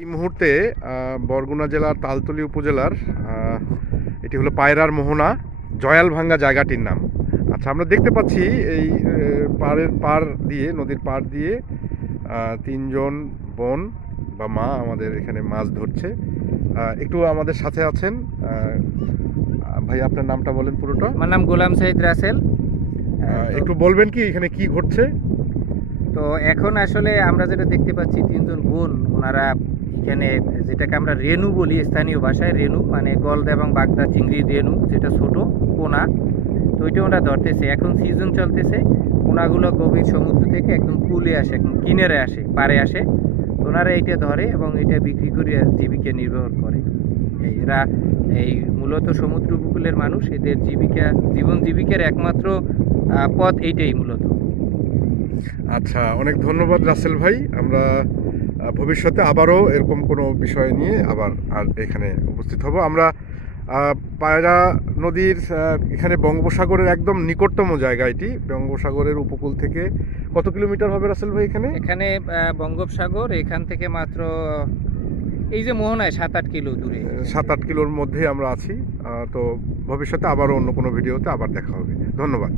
এই মুহূর্তে বরগুনা জেলার তালতলী উপজেলার এটি হলো পায়রার মোহনা জয়ালভাঙ্গা জায়গাটির নাম। আচ্ছা, আমরা দেখতে পাচ্ছি এই পার দিয়ে, নদীর পার দিয়ে তিনজন বোন বা মা আমাদের এখানে মাছ ধরছে। একটু আমাদের সাথে আছেন ভাই, আপনার নামটা বলেন পুরোটা। আমার নাম গোলাম সাইদ রাসেল। একটু বলবেন কি এখানে কি ঘটছে? তো এখন আসলে আমরা যেটা দেখতে পাচ্ছি, তিনজন বোন, ওনারা এখানে যেটাকে আমরা রেনু বলি স্থানীয় ভাষায়, রেনু মানে গলদা এবং বাগদা চিংড়ির রেনু, যেটা ছোট পোনা। তো ওইটা ওরা ধরতেছে, এখন সিজন চলতেছে। পোনাগুলো গভীর সমুদ্র থেকে একদম কুলে আসে, একদম কিনারে আসে, পাড়ে আসে। ওনারা এইটা ধরে এবং এটা বিক্রি করে জীবিকা নির্বাহ করে। এরা এই মূলত সমুদ্র উপকূলের মানুষ, এদের জীবন জীবিকার একমাত্র পথ এইটাই মূলত। আচ্ছা, অনেক ধন্যবাদ রাসেল ভাই। আমরা ভবিষ্যতে আবারও এরকম কোনো বিষয় নিয়ে আবার এখানে উপস্থিত হব। আমরা পায়রা নদীর এখানে বঙ্গোপসাগরের একদম নিকটতম জায়গা এটি। বঙ্গোপসাগরের উপকূল থেকে কত কিলোমিটার হবে রাসেল ভাই এখানে? এখানে বঙ্গোপসাগর এখান থেকে মাত্র এই যে মোহনায় 7-8 কিলো দূরে। 7-8 কিলোর মধ্যে আমরা আছি। তো ভবিষ্যতে আবারও অন্য কোনো ভিডিওতে আবার দেখা হবে। ধন্যবাদ।